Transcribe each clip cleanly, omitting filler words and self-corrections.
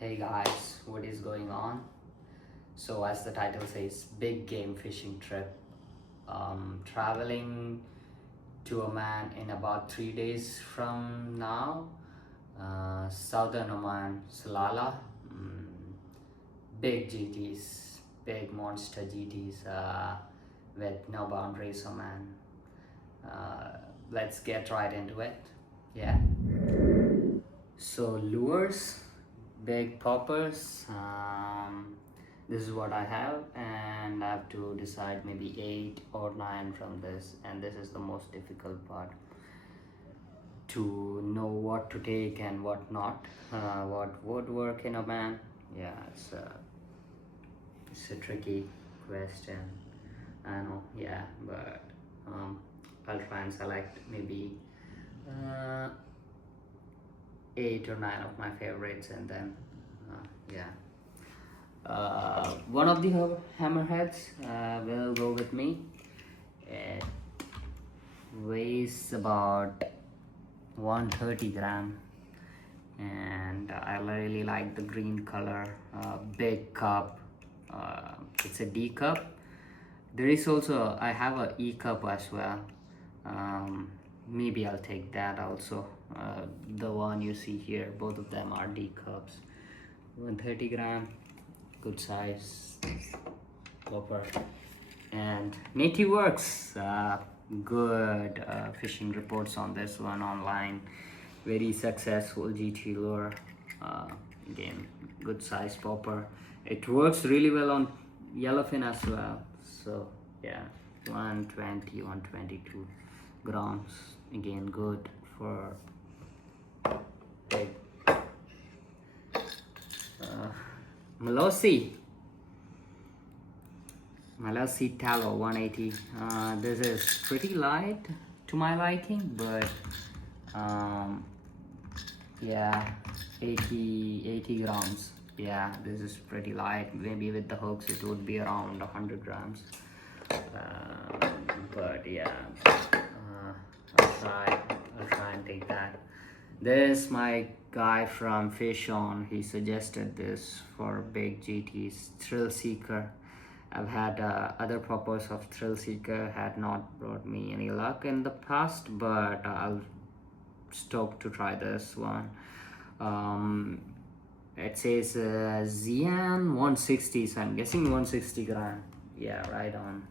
Hey guys, what is going on? So as the title says, big game fishing trip. Traveling to Oman in about 3 days from now. Southern Oman, Salalah. Big GTs, big monster GTs with no boundaries, Oman. Let's get right into it. Yeah. So lures, big poppers. This is what I have, and I have to decide maybe 8 or 9 from this, and this is the most difficult part, to know what to take and what not, what would work in Oman. Yeah, it's a tricky question, I know. Yeah, but I'll try and select maybe 8 or 9 of my favorites, and then yeah, one of the hammerheads will go with me. It weighs about 130 gram, and I really like the green color. Big cup. It's a D cup. There is also, I have a E cup as well. Maybe I'll take that also. The one you see here, both of them are D cups. 130 gram, good size popper. And Native works. Good fishing reports on this one online. Very successful GT lure. Again, good size popper. It works really well on yellowfin as well. So yeah, 120, 122 grams. Again, good for big. Malossi tallow 180. This is pretty light to my liking, but yeah, 80 grams. Yeah, this is pretty light. Maybe with the hooks it would be around 100 grams. But yeah, I'll try and take that. This my guy from Fish On, he suggested this for big GTs, Thrill Seeker. I've had other poppers of Thrill Seeker, had not brought me any luck in the past, but I'll stoked to try this one. It says Xian 160, so I'm guessing 160 gram. Yeah, right on.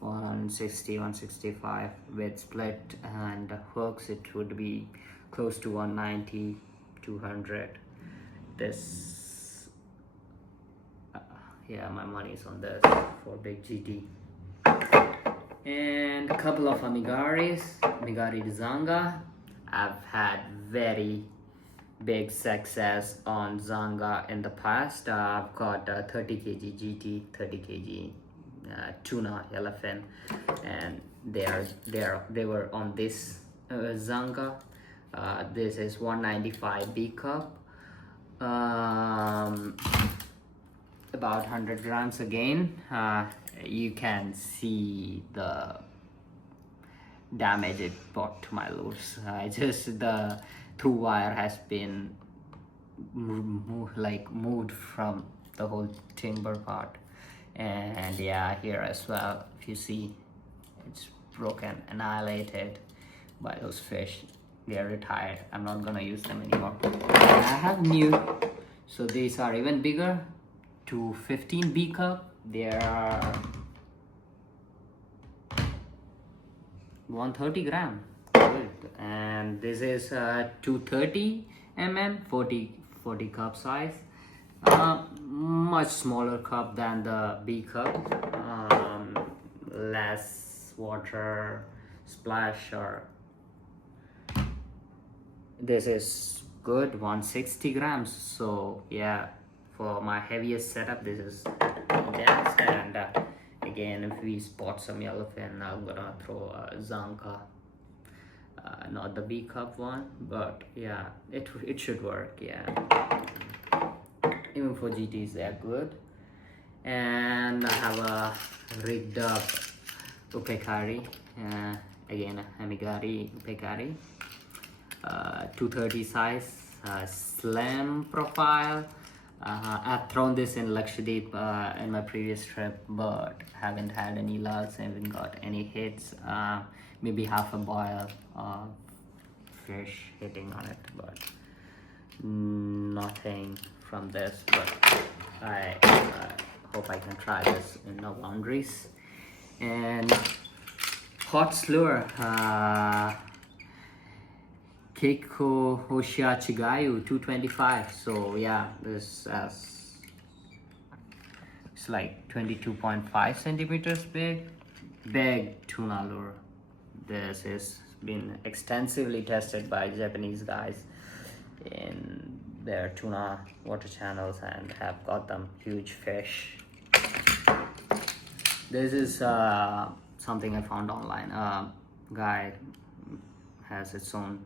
160, 165 with split and hooks. It would be close to 190, 200. This, yeah, my money's on this for big GT. And a couple of Amigari Zanga. I've had very big success on Zanga in the past. I've got 30 kg GT, 30 kg tuna yellowfin, and they were on this Zanga. This is 195 B cup, about 100 grams again. You can see the damage it brought to my lures. Just the through wire has been moved from the whole timber part, and yeah, here as well, if you see, it's broken, annihilated by those fish. They are retired. I'm not gonna use them anymore. I have new, so these are even bigger, 215 B cup. They are 130 gram. Good. And this is 230 mm, 40 cup size. Much smaller cup than the B cup. Less water splash. Or this is good, 160 grams. So yeah, for my heaviest setup, this is dense. And again, if we spot some yellowfin, I'm gonna throw a Zanka, not the B cup one, but yeah, it should work. Yeah, even for GTs they are good. And I have a rigged up Upekari, again Amigari Upekari, 230 size, slim profile. I've thrown this in Lakshadweep in my previous trip, but haven't had any lugs, haven't got any hits. Maybe half a boil fish hitting on it, but nothing from this. But I hope I can try this in no boundaries. And hot lure, Keiko Hoshiachigayu 225. So yeah, this it's like 22.5 centimeters big tuna lure. This has been extensively tested by Japanese guys in their tuna water channels and have got them huge fish. This is something I found online. Guy has its own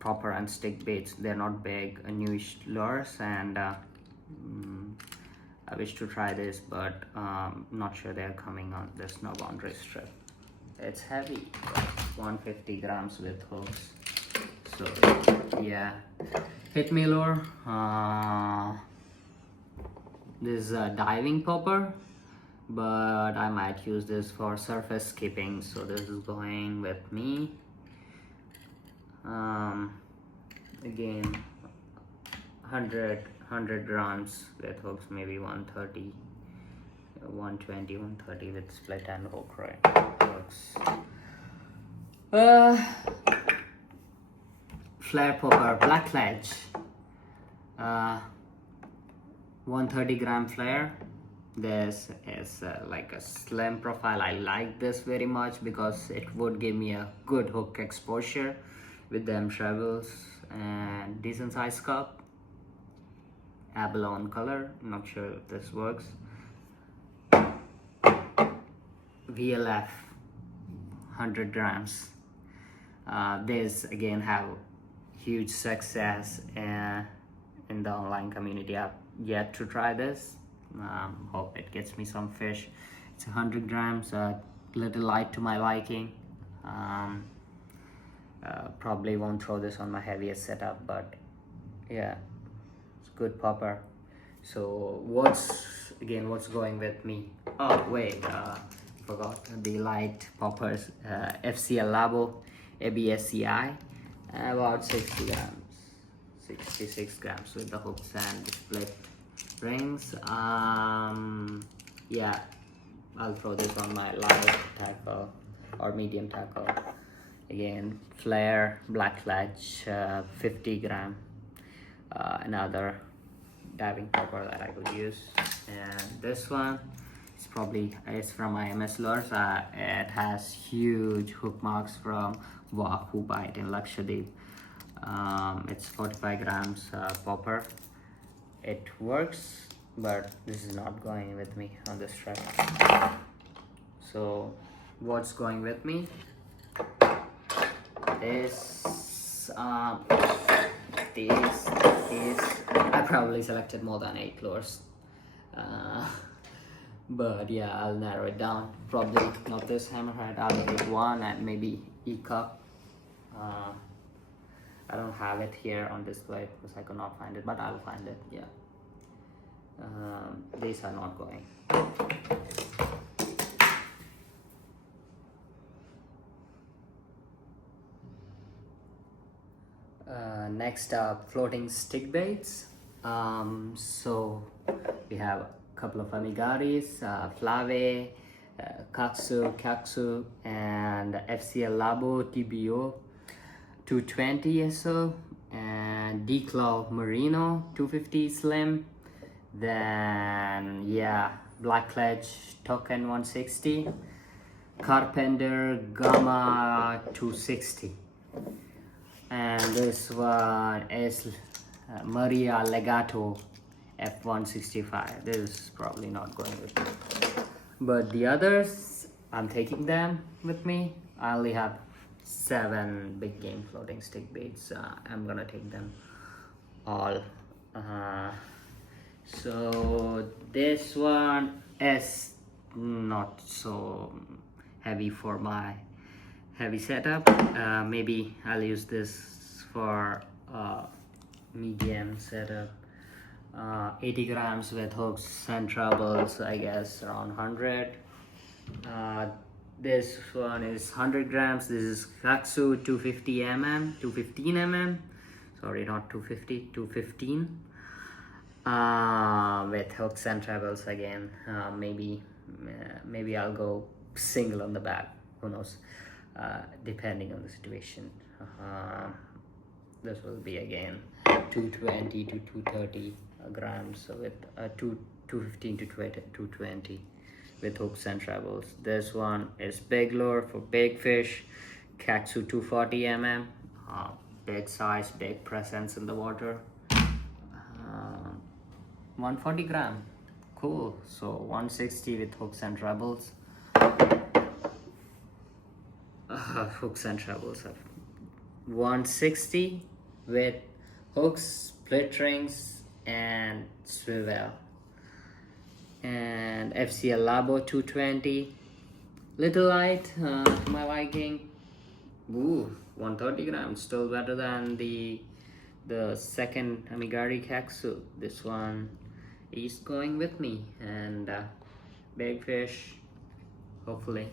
popper and stick baits. They're not big, newish lures, and I wish to try this, but not sure they're coming on this no boundary strip. It's heavy, 150 grams with hooks. So yeah, hit me lure. This is a diving popper, but I might use this for surface skipping, so this is going with me. Again, 100 grams with hooks, maybe 130, 120, 130 with split and hook, right? Hooks. Flare popper, black ledge. 130 gram flare. This is like a slim profile. I like this very much because it would give me a good hook exposure with them trebles, and decent size cup, abalone color. Not sure if this works. VLF 100 grams. This again have huge success in the online community. I've yet to try this. Hope it gets me some fish. It's 100 grams, a little light to my liking. Probably won't throw this on my heaviest setup, but yeah, it's good popper. So what's going with me? Oh wait, forgot the light poppers. FCL Labo ABSCI, about 60 grams, 66 grams with the hooks and the split rings. Yeah, I'll throw this on my light tackle or medium tackle. Again, flare, black ledge, 50 gram. Another diving popper that I could use. And this one it's from IMS Lures. It has huge hook marks from Wahoo Bite in Lakshadweep. It's 45 grams popper. It works, but this is not going with me on this trip. So what's going with me is I probably selected more than 8 lures, but yeah, I'll narrow it down. Probably not this hammerhead. I'll take one and maybe E-cup. I don't have it here on display because I could not find it, but I'll find it. Yeah, these are not going. Next up, floating stick baits. So we have a couple of Amigaris, Flave, Kaksu, and FCL Labo TBO 220 SO, and Declaw Merino 250 Slim. Then yeah, Black Ledge Token 160, Carpenter Gamma 260. And this one is Maria Legato F165. This is probably not going with me, but the others, I'm taking them with me. I only have 7 big game floating stick baits. I'm gonna take them all. So this one is not so heavy for my heavy setup. Maybe I'll use this for setup. 80 grams with hooks and trebles, I guess around 100. This one is 100 grams. This is Katsu 250 mm, 215 mm. Sorry, not 250, 215. With hooks and trebles again. Maybe I'll go single on the back. Who knows? Depending on the situation. This will be again 220 to 230 grams with 215 to 220 with hooks and trebles. This one is big lure for big fish, Katsu 240 mm, big size, big presence in the water. 140 gram, cool. So 160 with hooks and trebles. Hooks and trebles. 160 with hooks, split rings, and swivel. And FCL Labo 220, little light to my liking. Ooh, 130 grams, still better than the second Amigari Katsu. This one is going with me, and big fish, hopefully.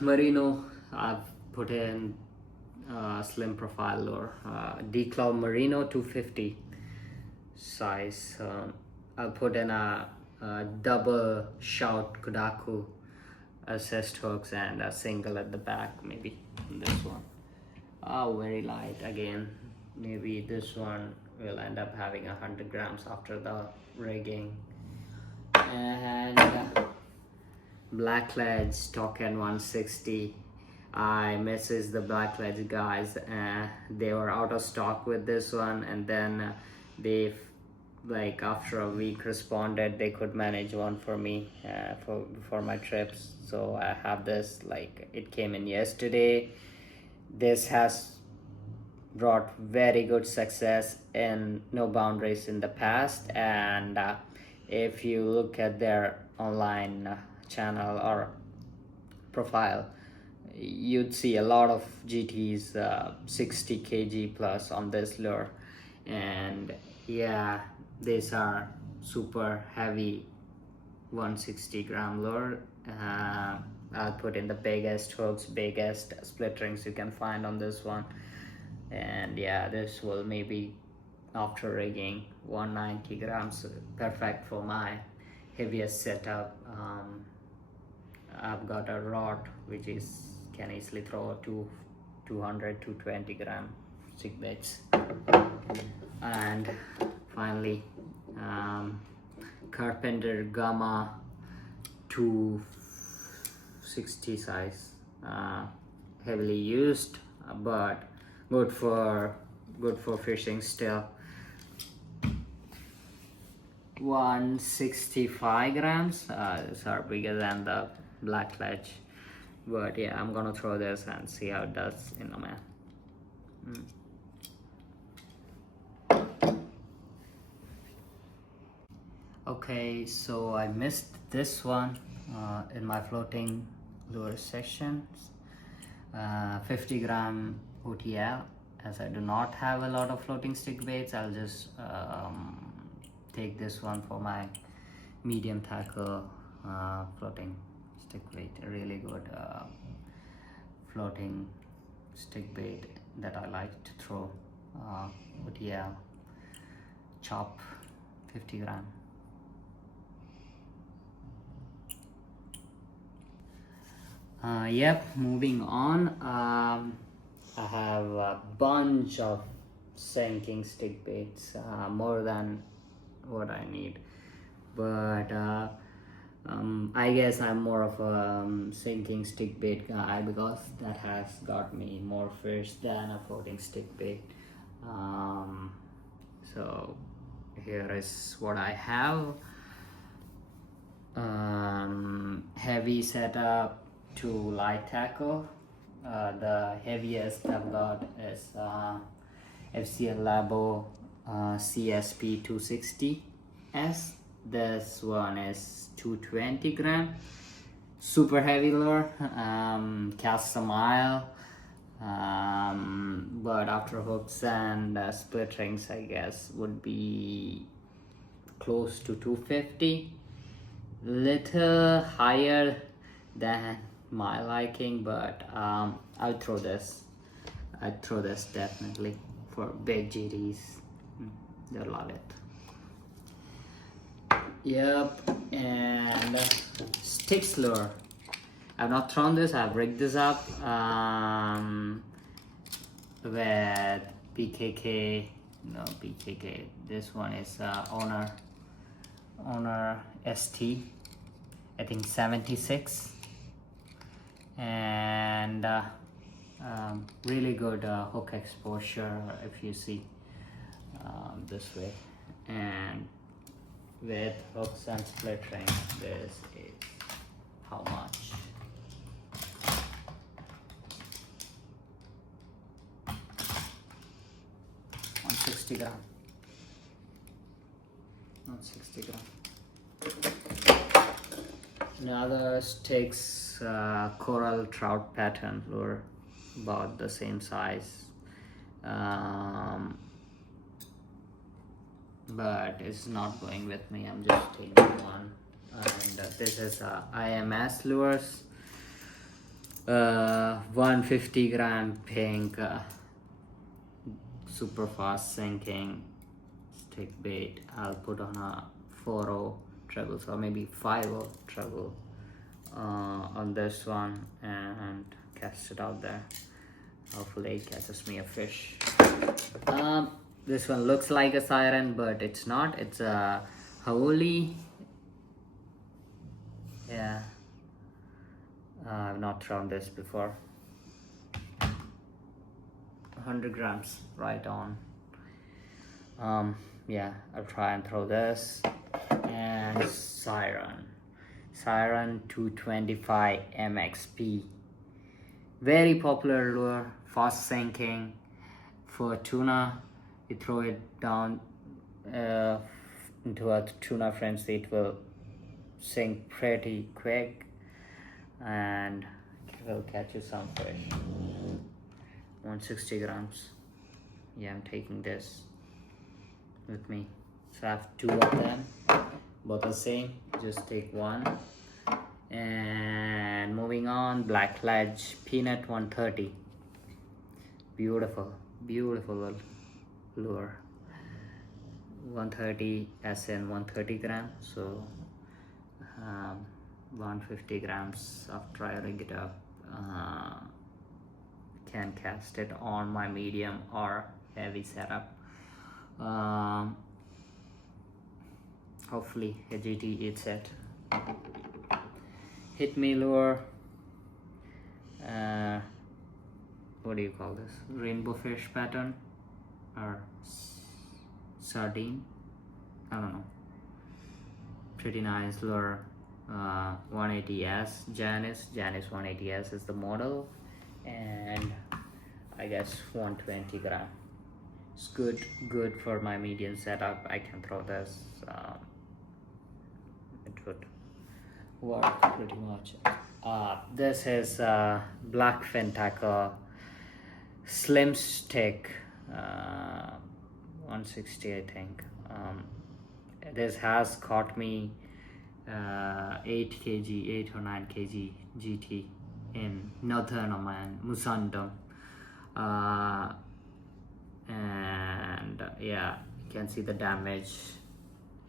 Merino, I've put in slim profile lure, D-Cloud Merino 250 size. I'll put in a double shout Kodaku assist hooks and a single at the back, maybe this one. Oh, very light again. Maybe this one will end up having 100 grams after the rigging. And Blackledge Token 160. I messaged the Blackledge guys. They were out of stock with this one, and then they, like after a week, responded they could manage one for me for my trips. So I have this, like it came in yesterday. This has brought very good success in no boundaries in the past, and if you look at their online channel or profile, you'd see a lot of GTs 60 kg plus on this lure. And yeah, these are super heavy 160 gram lure. I'll put in the biggest hooks, biggest split rings you can find on this one. And yeah, this will maybe after rigging 190 grams, perfect for my heaviest setup. I've got a rod which can easily throw 200 to 220 gram stick baits. And finally, Carpenter Gamma 260 size, heavily used, but good for fishing still. 165 grams. These are bigger than the Blackledge, but yeah, I'm gonna throw this and see how it does in Oman. Okay, so I missed this one in my floating lure sections. 50 gram OTL. As I do not have a lot of floating stick baits, I'll just take this one for my medium tackle floating stick bait. A really good floating stick bait that I like to throw. OTL chop 50 gram. Yep, moving on. I have a bunch of sinking stick baits, more than what I need, but I guess I'm more of a sinking stick bait guy because that has got me more fish than a floating stick bait. So here is what I have. Heavy setup to light tackle. The heaviest I've got is FCL Labo CSP 260S. This one is 220 gram. Super heavy lure. Cast a mile. but after hooks and split rings, I guess would be close to 250, little higher than my liking, but I'd throw this definitely for big GTs. They'll love it. Yep. And sticks lure. I've not thrown this. I've rigged this up with PKK. No, PKK. This one is owner ST. I think 76. And really good hook exposure if you see this way. And with hooks and split rings, this is how much? $160 gram, not 60 gram. Another sticks coral trout pattern lure, about the same size, but it's not going with me. I'm just taking one. And this is IMS lures, 150 gram pink, super fast sinking stick bait. I'll put on a 4-0 treble, or maybe 5-0 treble on this one and cast it out there. Hopefully it catches me a fish. This one looks like a siren, but it's not. It's a Hawali. Yeah, I've not thrown this before. 100 grams, right on. Yeah, I'll try and throw this. And siren 225 MXP, very popular lure, fast sinking for tuna. You throw it down into a tuna frenzy, it will sink pretty quick and it will catch you some fish. 160 grams. Yeah, I'm taking this with me. So I have 2 of them, both the same. Just take one. And moving on, Black Ledge Peanut 130. Beautiful lure. 130 as in 130 grams. So 150 grams after I rig it up. Can cast it on my medium or heavy setup. Hopefully a GT eats it. Hit me lure. What do you call this? Rainbow fish pattern or sardine? I don't know. Pretty nice lure. 180S Janice 180S is the model, and I guess 120 gram. It's good for my medium setup. I can throw this. It would work pretty much. This is blackfin tackle slim stick, 160 I think. This has caught me 8 or 9 kg GT in northern Oman, Musandam. And yeah, you can see the damage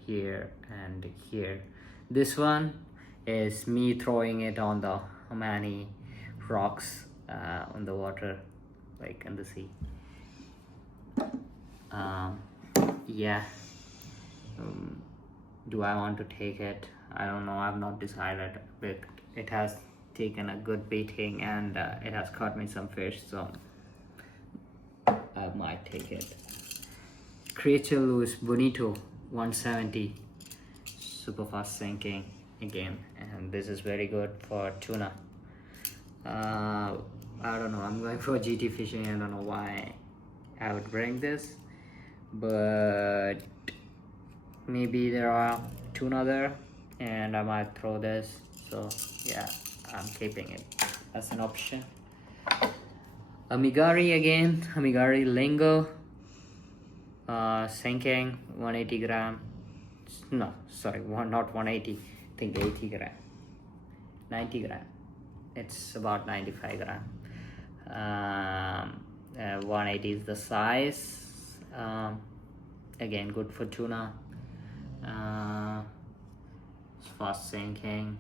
here and here. This one is me throwing it on the Omani rocks on the water, like in the sea. Yeah. Do I want to take it? I don't know. I've not decided, but it has taken a good beating and it has caught me some fish, so I might take it. Creature Lewis Bonito 170, super fast sinking again, and this is very good for tuna. I don't know, I'm going for GT fishing. I don't know why I would bring this, but maybe there are tuna there and I might throw this, so yeah, I'm keeping it as an option. Amigari again, Amigari Lingo, sinking 180 gram. No, sorry, not 180. I think 80 gram, 90 gram. It's about 95 gram. 180 is the size. Again, good for tuna. It's fast sinking.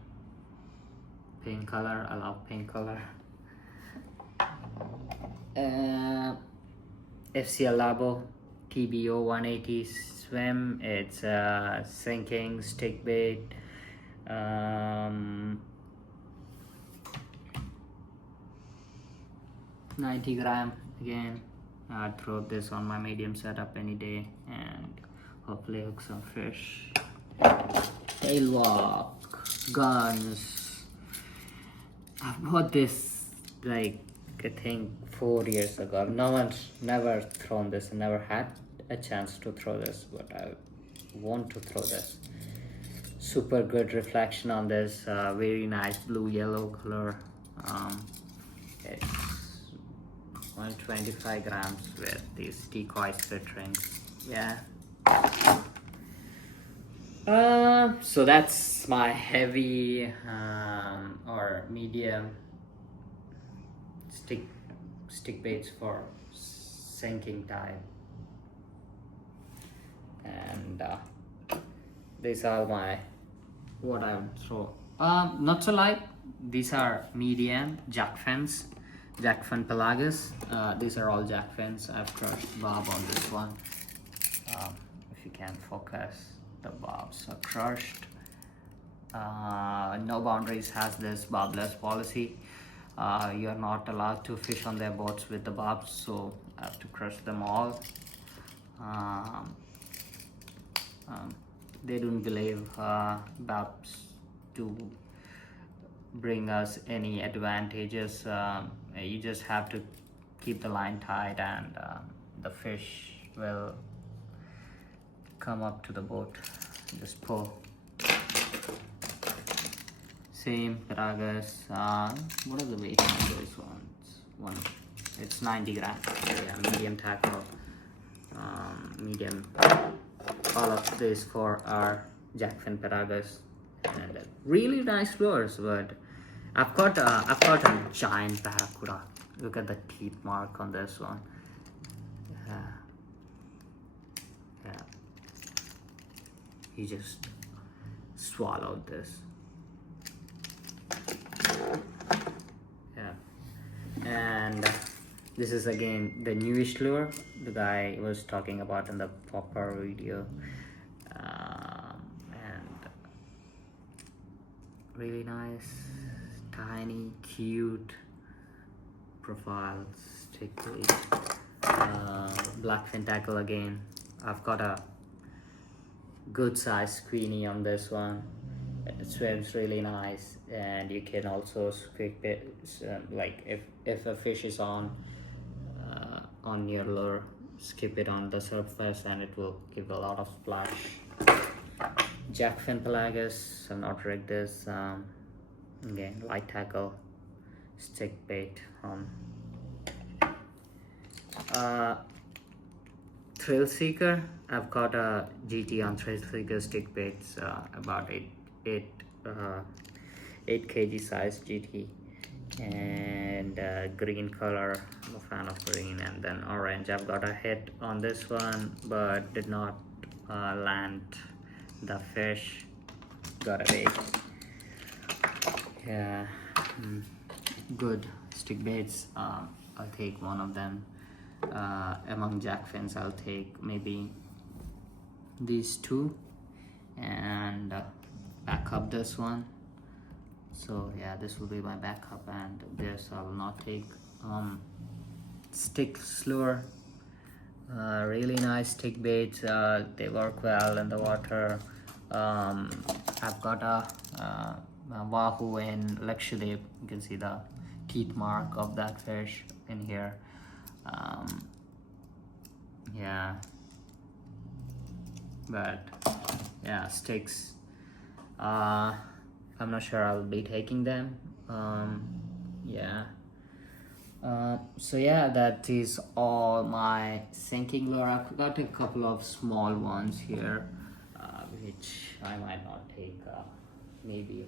Pink color, I love pink color. FCL Labo TBO 180 swim. It's sinking stick bait. 90 gram again. I'd throw this on my medium setup any day and hopefully hook some fish. Tail lock, guns. I bought this like I think 4 years ago. No one's never thrown this, never had a chance to throw this, but I want to throw this. Super good reflection on this, very nice blue yellow color. It's 125 grams with these decoy split rings. Yeah. So that's my heavy or medium stick baits for sinking type, and these are what I would throw. Not so light. These are medium jackfins, jackfin pelagus. These are all jackfins. I've crushed bob on this one. If you can focus, the bobs are crushed. No Boundaries has this bobless policy. You are not allowed to fish on their boats with the bobs, so I have to crush them all. They don't believe bobs to bring us any advantages. You just have to keep the line tight and the fish will come up to the boat. Just pull. Same Pelagus. What are the weight on those ones? It's 90 grams. Yeah, medium tackle. Medium. All of these four are jackfin Pelagus, and really nice lures. But I've got a giant barracuda. Look at the teeth mark on this one. Yeah. He just swallowed this. Yeah, and this is again the newish lure the guy was talking about in the Popper video, and really nice, tiny, cute profile stick bait. Blackfin tackle again. I've got a good size Queenie on this one. It swims really nice, and you can also skip it, like if a fish is on your lure, skip it on the surface and it will give a lot of splash. Jackfin Pelagus, I've not rigged this. Again, light tackle, stick bait. Thrill Seeker, I've got a GT on Thrill Seeker stick baits, about 8 kg size GT, and green color. I'm a fan of green, and then orange. I've got a hit on this one but did not land the fish. Got a bait. Yeah, good stick baits. I'll take one of them. Among jackfins, I'll take maybe these two and back up this one. So yeah, this will be my backup, and this I will not take. Stick lure, really nice stick baits. They work well in the water. I've got a wahoo in Lakshadweep. You can see the teeth mark of that fish in here. Yeah, but yeah, sticks. I'm not sure I'll be taking them. Yeah, So yeah, that is all my sinking lure. I've got a couple of small ones here, which I might not take. Maybe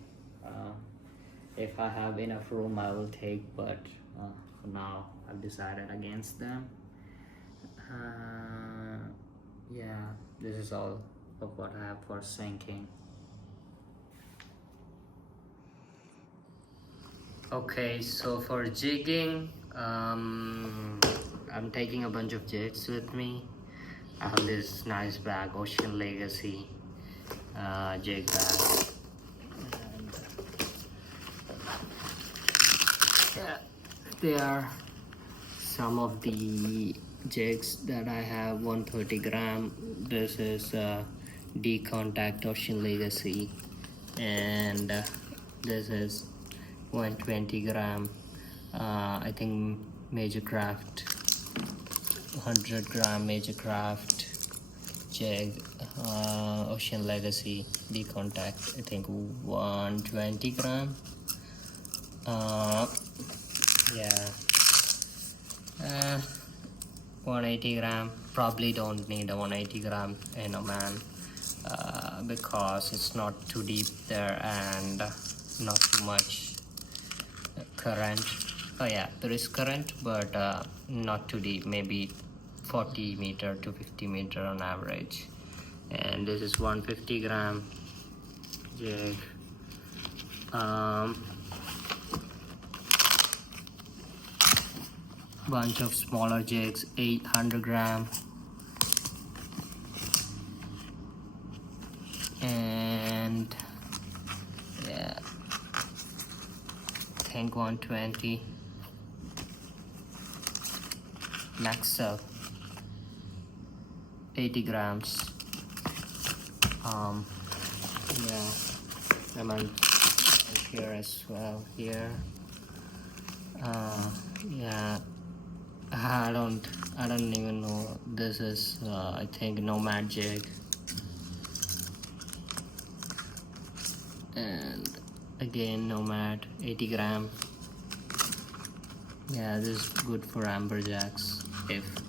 if I have enough room, I will take. But for now, I've decided against them. Yeah, this is all of what I have for sinking. Okay, so for jigging, I'm taking a bunch of jigs with me. I have this nice bag, Ocean Legacy jig bag. And, yeah, there are some of the jigs that I have. 130 gram. This is D-Contact Ocean Legacy, and this is 120 gram. I think Major Craft, 100 gram Major Craft jig, Ocean Legacy D-Contact. I think 120 gram. Yeah. 180 gram. Probably don't need a 180 gram in Oman because it's not too deep there and not too much current. Oh yeah, there is current, but not too deep, maybe 40 meter to 50 meter on average. And this is 150 gram jig. Bunch of smaller jigs, 800 gram, and yeah, I think 120 Maxell, 80 grams. Yeah, I'm on here as well here. Yeah, I don't even know. This is I think Nomad jig, and again Nomad, 80 gram. Yeah, this is good for amberjacks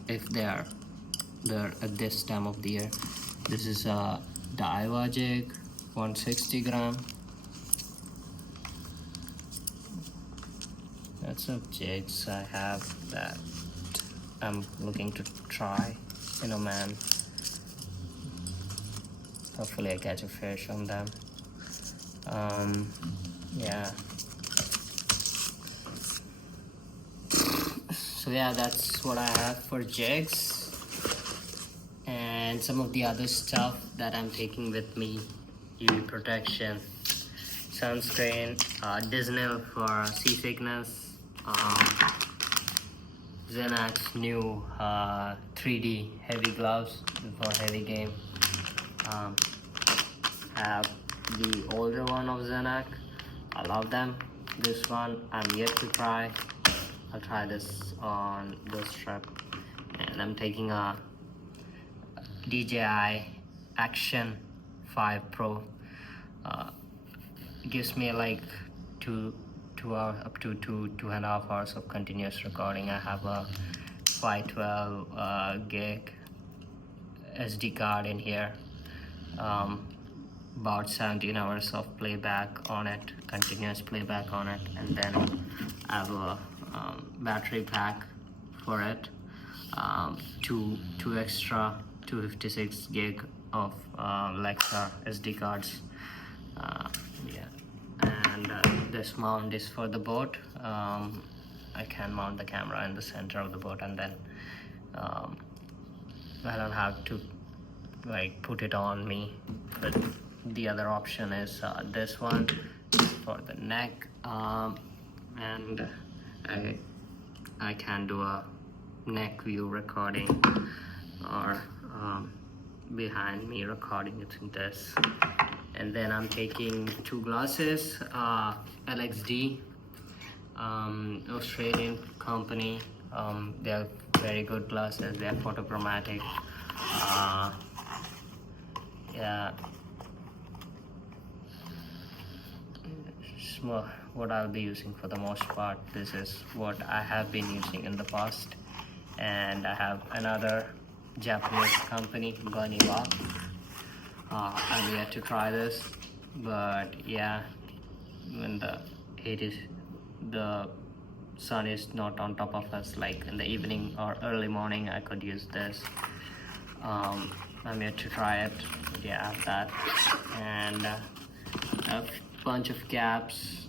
if they are there at this time of the year. This is a Daiwa jig, 160 gram. That's some jigs I have that I'm looking to try in Oman. Hopefully I catch a fish on them. Yeah. So yeah, that's what I have for jigs. And some of the other stuff that I'm taking with me: UV protection, sunscreen, Disney for seasickness, Zenax new 3D heavy gloves for heavy game. I have the older one of Zenax. I love them. This one I'm yet to try. I'll try this on this strap. And I'm taking a DJI Action 5 Pro. Gives me like up to 2.5 hours of continuous recording. I have a 512 gig SD card in here. About 17 hours of playback on it, continuous playback on it, and then I have a battery pack for it. Two extra 256 gig of Lexar SD cards. Yeah, and this mount is for the boat. I can mount the camera in the center of the boat, and then I don't have to like put it on me. But the other option is this one for the neck, and I can do a neck view recording, or behind me recording it this. And then I'm taking two glasses, LXD, Australian company. They're very good glasses. They're photochromatic. Yeah, what I'll be using for the most part. This is what I have been using in the past, and I have another Japanese company, Ganiwa. I'm yet to try this, but yeah, when the sun is not on top of us, like in the evening or early morning, I could use this. I'm yet to try it, but yeah, I have that, and a bunch of caps,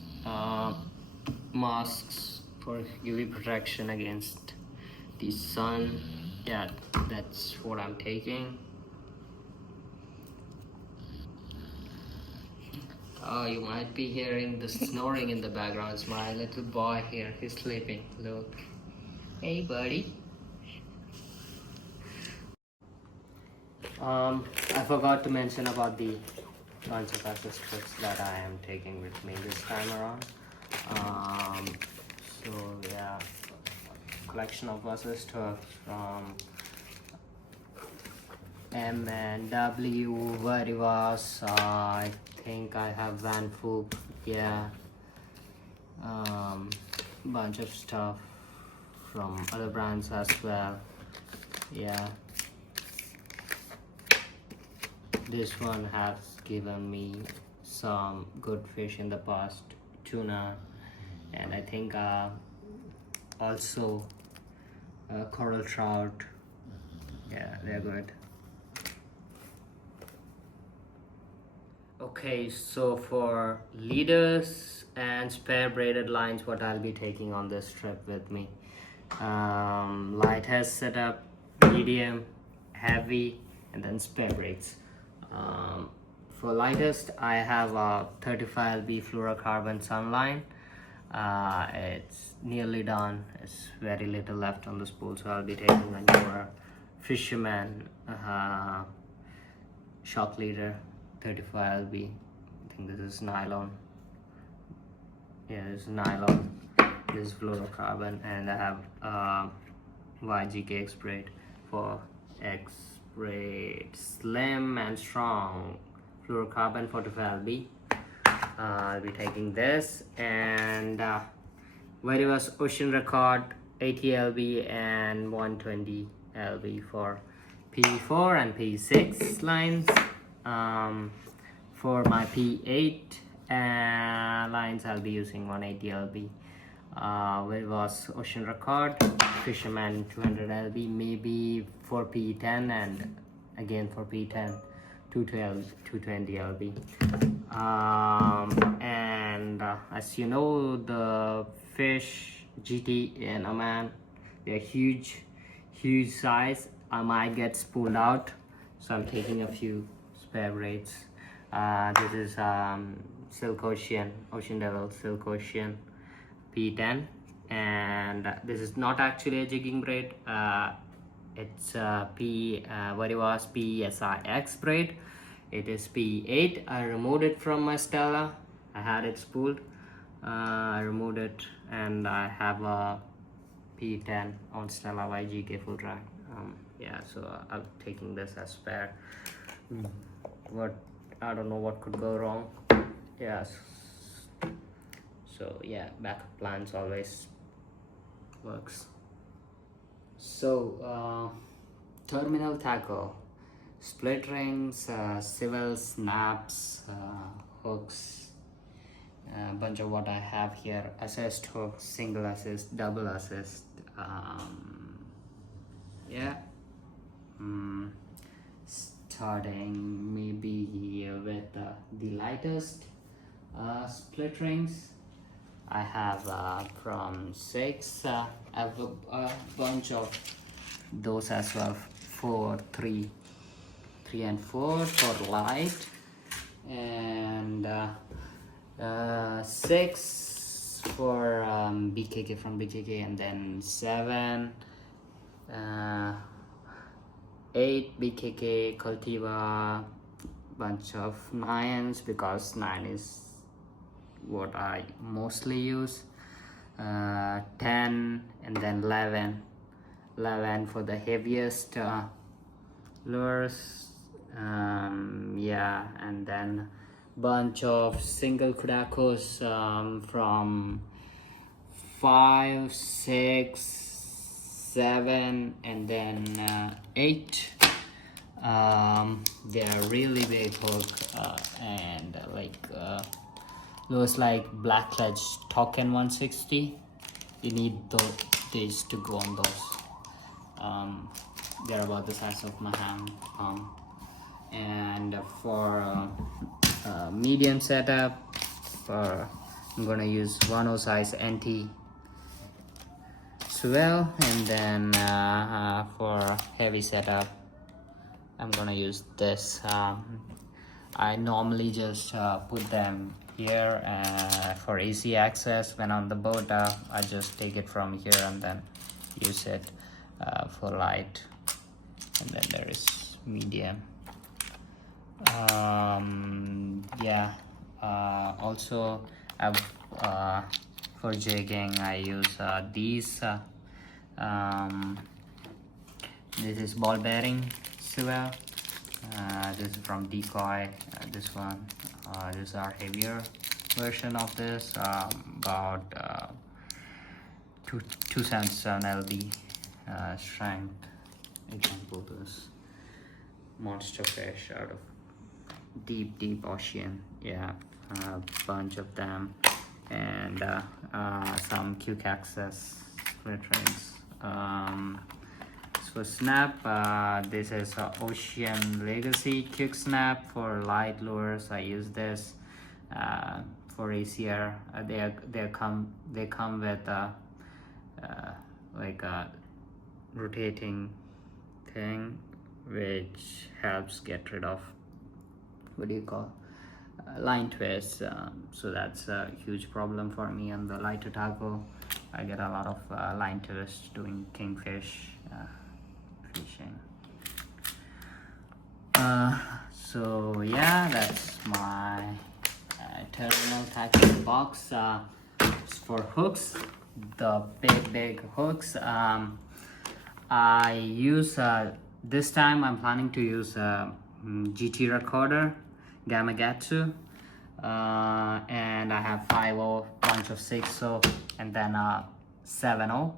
masks for UV protection against the sun. Yeah, that's what I'm taking. Oh, you might be hearing the snoring in the background. It's my little boy here. He's sleeping. Look. Hey, buddy. I forgot to mention about the bunch of accessories that I am taking with me this time around. So yeah, collection of buses from M and W, Varivas. I think I have Van Fook. Yeah, bunch of stuff from other brands as well. Yeah, this one has given me some good fish in the past, tuna, and I think also coral trout. Yeah, they're good. Okay, so for leaders and spare braided lines, what I'll be taking on this trip with me: lightest setup, medium, heavy, and then spare braids. For lightest, I have a 35LB fluorocarbon sunline. It's nearly done. It's very little left on the spool, so I'll be taking a newer Fisherman shock leader, 35LB. I think this is nylon. Yeah, this is nylon. This is fluorocarbon, and I have YGK X braid for X braid slim and strong fluorocarbon 45LB. I'll be taking this, and Varivas Ocean Record 80LB and 120LB for P4 and P6 lines. For my P8 lines, I'll be using 180LB. Varivas Ocean Record, Fisherman 200LB, maybe for P10, and again for P10 220LB. And as you know, the fish GT in Oman, they're huge size. I might get spooled out, so I'm taking a few spare braids. This is Silk Ocean Devil Silk Ocean P10, and this is not actually a jigging braid. It's Varivas PSIX braid. It is P8. I removed it from my Stella. I had it spooled. I removed it, and I have a P10 on Stella YGK full drag. Yeah, so I'm taking this as spare. I don't know what could go wrong. Yes. So yeah, backup plans always works. So terminal tackle, split rings, civil snaps, hooks, a bunch of what I have here: assist hook, single assist, double assist. Yeah. Starting maybe with the lightest split rings. I have from 6. I have a bunch of those as well. 4, 3 and 4 for light, and 6 for BKK from BKK, and then 7, 8 BKK Cultiva, bunch of 9s because 9 is what I mostly use, 10, and then 11 for the heaviest lures. Yeah, and then bunch of single Treakos from 5, 6, 7, and then 8. They are really big hook and those like Blackledge Token 160. You need these to go on those. They're about the size of my hand palm. And for medium setup, I'm gonna use 1/0 size NT swell, and then for heavy setup, I'm gonna use this. I normally just put them here for easy access. When on the boat, I just take it from here and then use it for light. And then there is medium. Yeah. Also, for jigging, I use these. This is ball bearing swell. This is from Decoy. This one. These are heavier version of this. About 277 lb strength. Example, this monster fish out of deep ocean. Yeah, a bunch of them, and some quick access split rings. For snap, this is Ocean Legacy quick snap for light lures. I use this for ACR. They come with like a rotating thing which helps get rid of line twists. So that's a huge problem for me on the lighter tackle. I get a lot of line twists doing kingfish fishing. So yeah, that's my terminal tackle box. For hooks, the big hooks, I use this time I'm planning to use GT recorder Gamakatsu, and I have 5/0, bunch of 6/0, and then 7/0.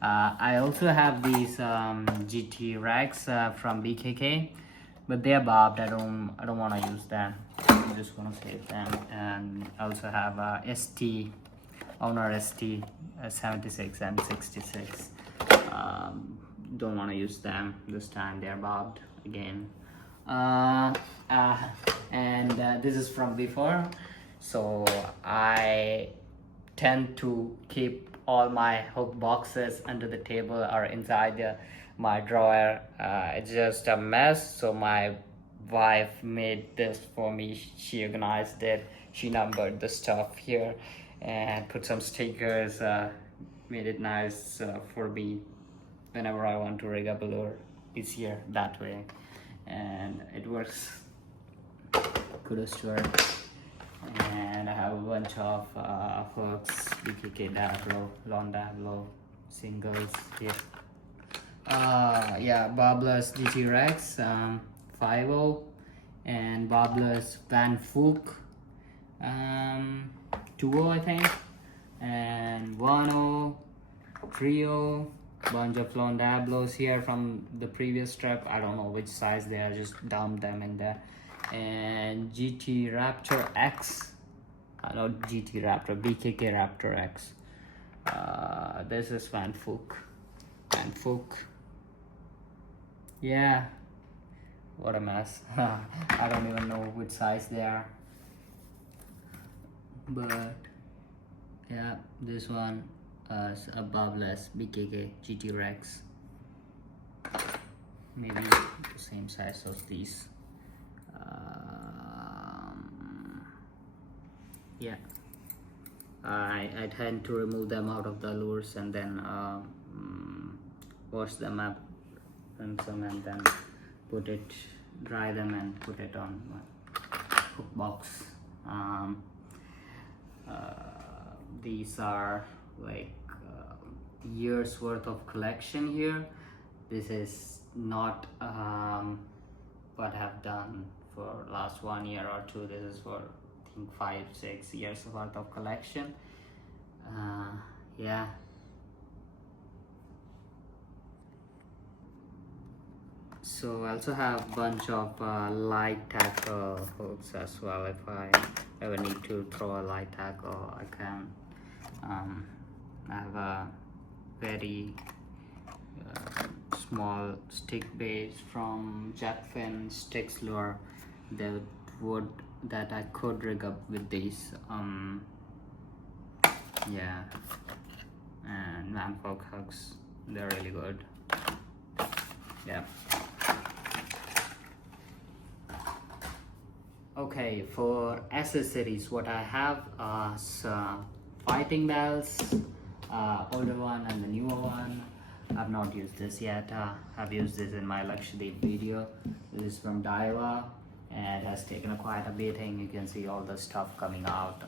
I also have these GT racks from BKK, but they're bobbed. I don't want to use them. I'm just gonna save them. And I also have ST Owner ST 76 and 66. Don't want to use them this time. They're bobbed again. And this is from before, so I tend to keep all my hook boxes under the table or inside my drawer. It's just a mess, so my wife made this for me. She organized it, she numbered the stuff here and put some stickers, made it nice for me whenever I want to rig up a lure. Easier that way, and it works. Kudos to her. And I have a bunch of hooks, BKK Dablo, Lon Dablo, singles here. Yeah, Bobblers GT Rex 5/0, and Bobblers Van Fook 2/0 I think, and 1/0, 3/0, bunch of Lon Dablos here from the previous trip. I don't know which size they are, just dumped them in there. And GT Raptor X, not GT Raptor, BKK Raptor X. This is Van Fook. Yeah, what a mess. I don't even know which size they are, but yeah, this one is a Bobbless BKK GT Rex, maybe the same size as these. Yeah, I tend to remove them out of the lures and then wash them up, and then dry them and put it on my hook box. These are like years worth of collection here. This is not what I've done for last 1 year or two. This is for I think 5-6 years worth of collection. Yeah. So I also have a bunch of light tackle hooks as well. If I ever need to throw a light tackle, I can. I have a very small stick base from Jackfin Sticks Lure that I could rig up with these. Yeah, and Manfolk hooks, they're really good. Yeah. Okay, for accessories, what I have is fighting bells, older one and the newer one. I've not used this yet. I've used this in my Lakshadweep video. This is from Daiwa, and it has taken quite a beating. You can see all the stuff coming out.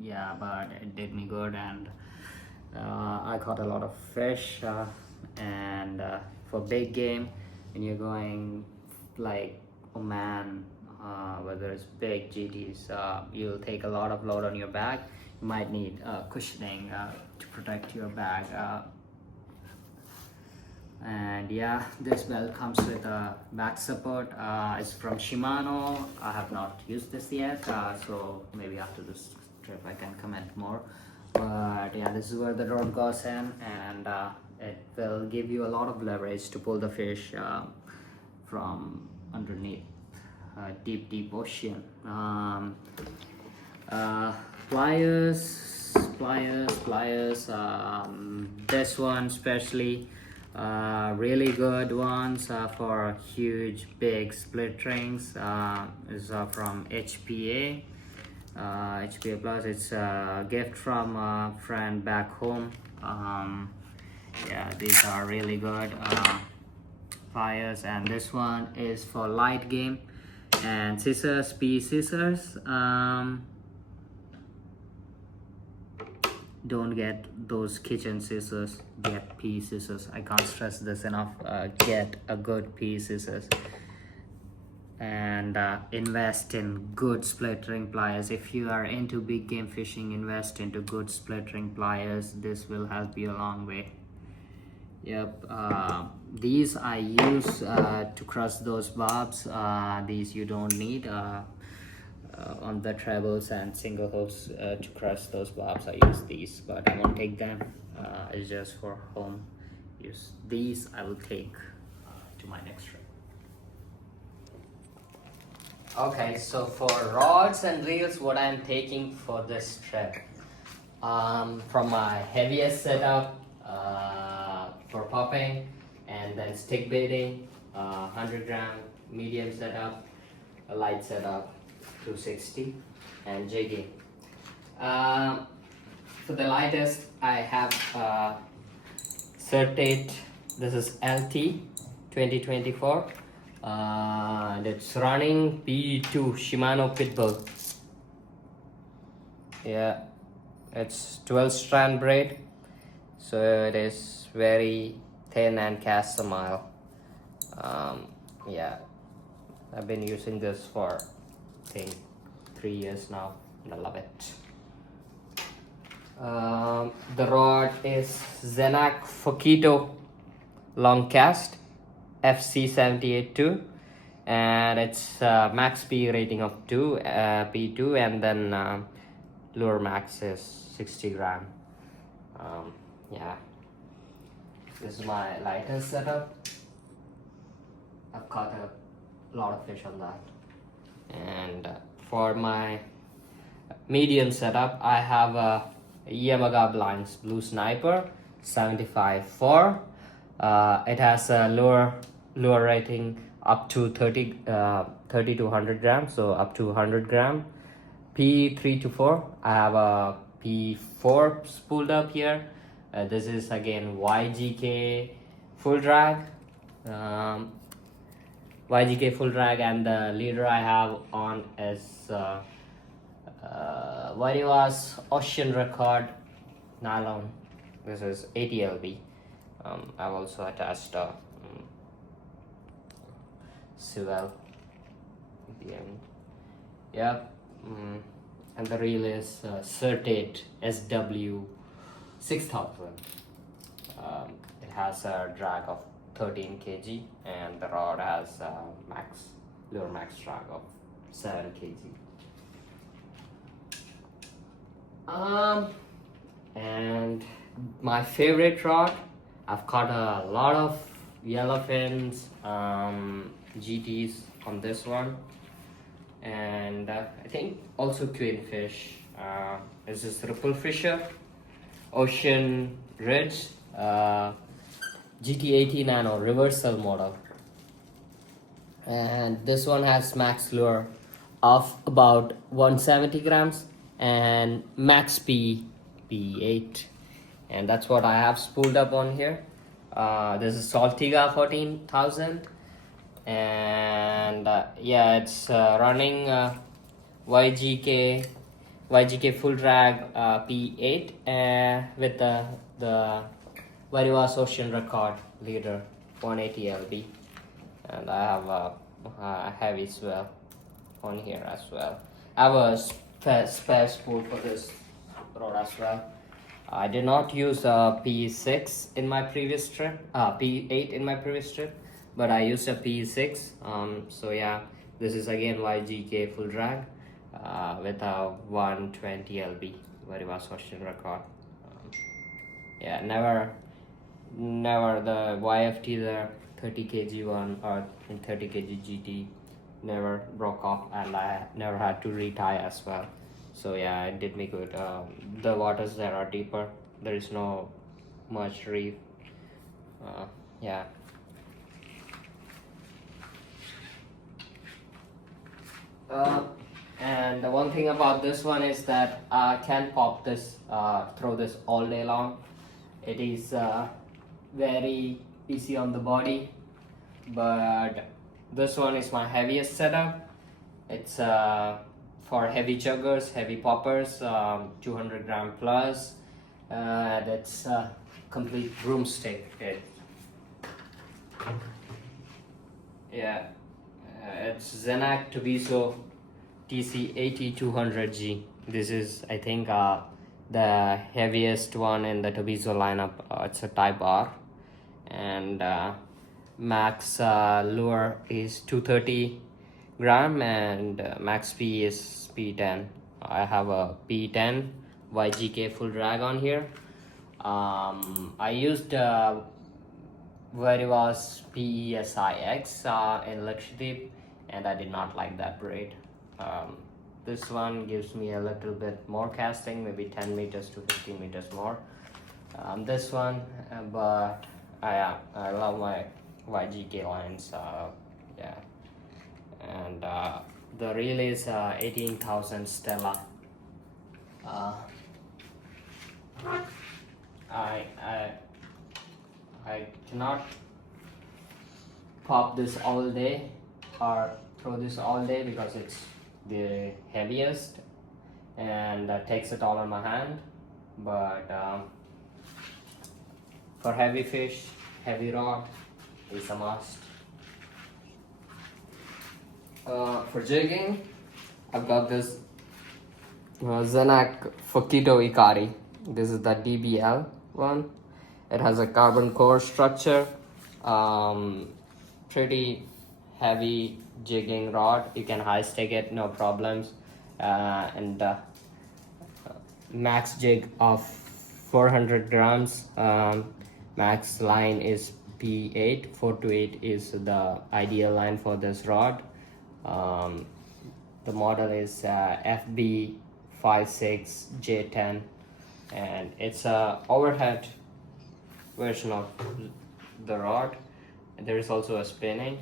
Yeah, but it did me good, and I caught a lot of fish. And for big game, when you're going like Oman, whether it's big GTs, you'll take a lot of load on your bag. You might need cushioning to protect your bag. And yeah, this belt comes with a back support. It's from Shimano. I have not used this yet, so maybe after this trip I can comment more. But yeah, this is where the rod goes in, and it will give you a lot of leverage to pull the fish from underneath deep ocean. Pliers. This one especially, really good ones for huge big split rings. Is from HPA. HPA Plus. It's a gift from a friend back home. Yeah, these are really good pliers, and this one is for light game. And scissors, P scissors. Don't get those kitchen scissors, get P scissors. I can't stress this enough. Get a good P scissors, and invest in good split ring pliers. If you are into big game fishing, invest into good split ring pliers. This will help you a long way. Yep. These I use to crush those bobs. These you don't need on the trebles and single hooks to crush those bobs. I use these, but I won't take them. It's just for home use. These I will take to my next trip. Okay, so for rods and reels, what I'm taking for this trip, from my heaviest setup for popping, and then stick baiting, 100 gram medium setup, a light setup 260, and jigging. For the lightest, I have Certate. This is LT 2024, and it's running P2 Shimano Pitbull. Yeah, it's 12 strand braid, so it is very thin and casts a mile. Yeah, I've been using this for I think 3 years now, and I love it. The rod is Zenak Fokito long cast FC78-2, and it's max P rating of 2 P2, and then lure max is 60 gram. Yeah, this is my lightest setup. I've caught a lot of fish on that. And for my medium setup, I have a Yamaga Blinds Blue Sniper 75-4. It has a lure rating up to 30 to 100 grams, so up to 100 gram. P3 to 4. I have a P4 spooled up here. This is again YGK full drag. YGK full drag, and the leader I have on is Variwas Ocean Record nylon. This is 80 lb. I've also attached a Sewell the end. Yep. And the reel is Certate SW 6000. It has a drag of 13 kg and the rod has lure max drag of 7 kg. And my favorite rod, I've caught a lot of yellowfins, GTs on this one, and I think also queenfish. This is Ripple Fisher Ocean Ridge GT80 Nano reversal model, and this one has max lure of about 170 grams and max P8, and that's what I have spooled up on here. This is Saltiga 14,000, and yeah, it's running YGK full drag P8 with the very vast ocean record leader 180 lb, and I have a heavy swell on here as well. I have a spare spool for this rod as well. I did not use a P6 in my previous trip, P8 in my previous trip, but I used a P6. So yeah, this is again YGK full drag with a 120 lb, very vast ocean record. Yeah, never the YFT, the 30 kg one or 30 kg GT never broke off, and I never had to retie as well. So yeah, it did me good. The waters there are deeper. There is no much reef. Yeah. And the one thing about this one is that I can pop this, throw this all day long. It is very easy on the body, but this one is my heaviest setup. It's for heavy chuggers, heavy poppers, 200 gram plus. That's complete broomstick. Yeah, it's Zenak Tobiso TC80-200G. This is, I think, the heaviest one in the Tobiso lineup. It's a Type R, and max lure is 230 gram and max P is P10. I have a P10 YGK full drag on here. I used Verivas PESIX in Lakshadweep, and I did not like that braid. This one gives me a little bit more casting, maybe 10 meters to 15 meters more. This one, but I love my YGK lines. Yeah, and the reel is 18,000 Stella. I cannot pop this all day or throw this all day because it's the heaviest and takes it all on my hand, but for heavy fish, heavy rod is a must. For jigging, I've got this Zenak Fokito Ikari. This is the DBL one. It has a carbon core structure, pretty heavy jigging rod. You can high stick it, no problems, and max jig of 400 grams. Max line is P8. 4 to 8 is the ideal line for this rod. The model is FB56J10, and it's a overhead version of the rod. There is also a spinning.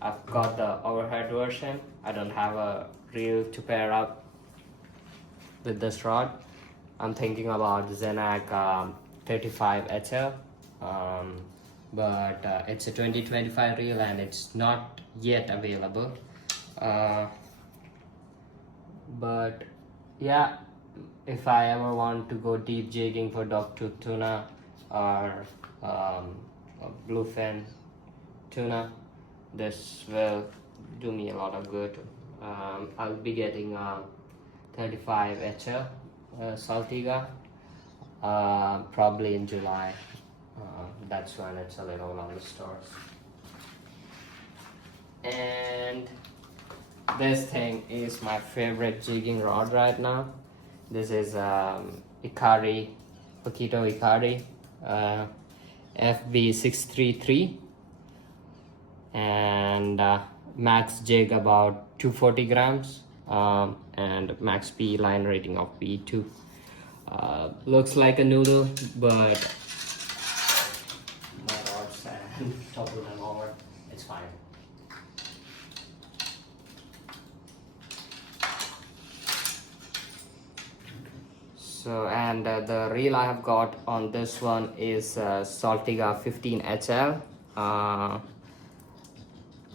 I've got the overhead version. I don't have a reel to pair up with this rod. I'm thinking about Zenak 35 HL, but it's a 2025 reel and it's not yet available. But yeah, if I ever want to go deep jigging for dogtooth tuna or bluefin tuna, this will do me a lot of good. I'll be getting 35 HL Saltiga probably in July. That's when it's available on the stores. And this thing is my favorite jigging rod right now. This is Ikari, Paquito Ikari FB633, and max jig about 240 grams, and max P line rating of P2. Looks like a noodle, but my rods and topple them over, it's fine. So, and the reel I have got on this one is Saltiga 15 HL.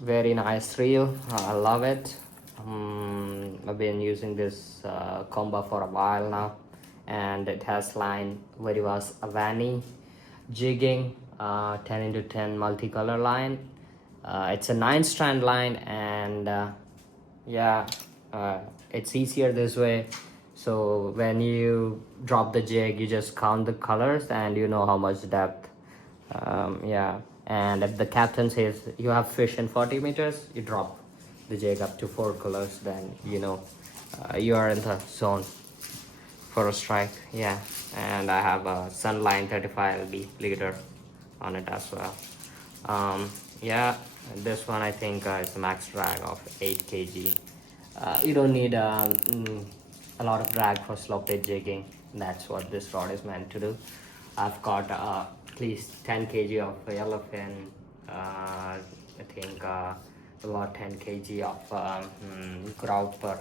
Very nice reel, I love it. I've been using this combo for a while now, and it has line Varivas Avani jigging 10x10 multicolor line. It's a 9-strand line, and yeah, it's easier this way. So when you drop the jig, you just count the colors and you know how much depth. Yeah, and if the captain says you have fish in 40 meters, you drop the jig up to 4 colors, then you know you are in the zone for a strike. Yeah, and I have a Sunline 35 LB leader on it as well. Yeah, this one I think is a max drag of 8 kg. You don't need a lot of drag for slow pitch jigging. That's what this rod is meant to do. I've got at least 10 kg of yellowfin. I think about 10 kg of grouper,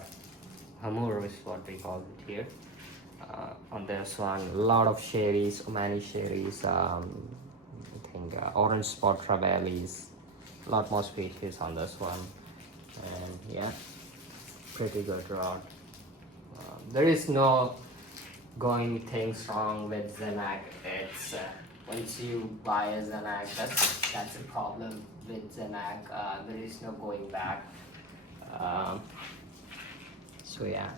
hamur is what we call it here. On this one, a lot of sherries, Omani sherries, I think orange spot ravellis, a lot more species on this one. And yeah, pretty good rod. There is no going things wrong with Zenac. It's once you buy a Zenac, that's a problem with Zenac. There is no going back. So yeah,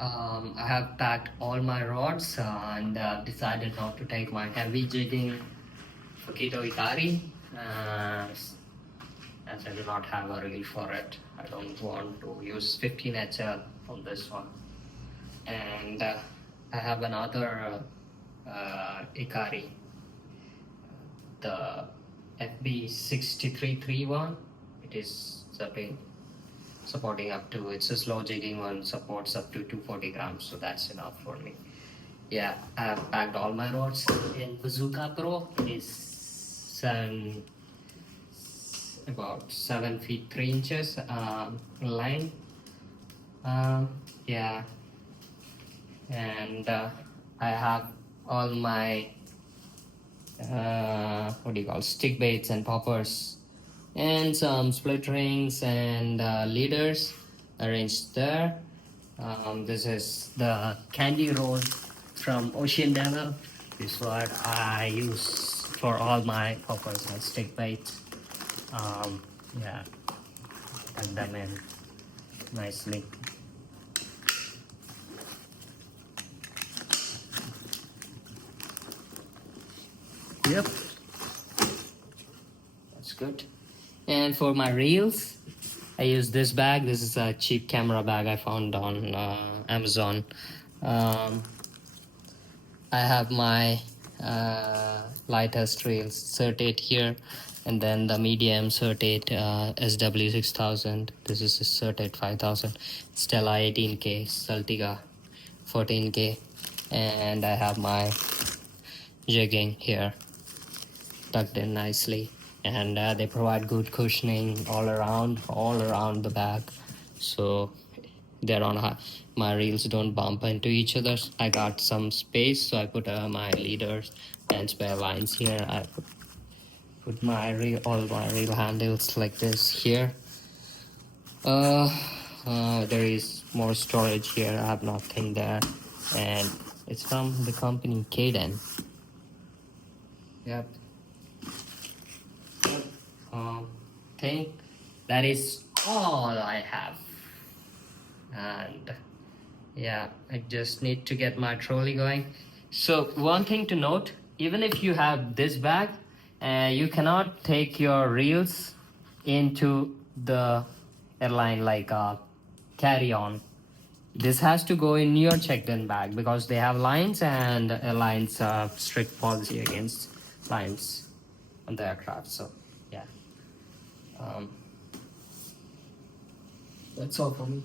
I have packed all my rods and decided not to take my heavy jigging Paquito Ikari, as I do not have a reel for it. I don't want to use 15 HL on this one. And I have another Ikari, the FB6331. It is supporting up to, it's a slow jigging one, supports up to 240 grams, so that's enough for me. Yeah, I have packed all my rods in Bazooka Pro. It is about 7 feet 3 inches line. Yeah, and I have all my stick baits and poppers and some split rings and leaders arranged there. This is the candy roll from Ocean Devil. This is what I use for all my poppers and stick baits. Yeah, tuck them in nicely. Yep, that's good. And for my reels, I use this bag. This is a cheap camera bag I found on Amazon. I have my lightest reels, Cert8 here, and then the medium Cert8 SW6000. This is a Cert8 5000, Stella 18K, Saltiga 14K, and I have my jigging here tucked in nicely, and they provide good cushioning all around the bag, so they're on my reels don't bump into each other. I got some space, so I put my leaders and spare lines here. I put my all my reel handles like this here. There is more storage here. I have nothing there, and it's from the company Kaden. Yep. Think that is all I have. And yeah, I just need to get my trolley going. So one thing to note, even if you have this bag, you cannot take your reels into the airline like carry-on. This has to go in your checked-in bag because they have lines, and airlines strict policy against lines on the aircraft. So yeah, that's all for me.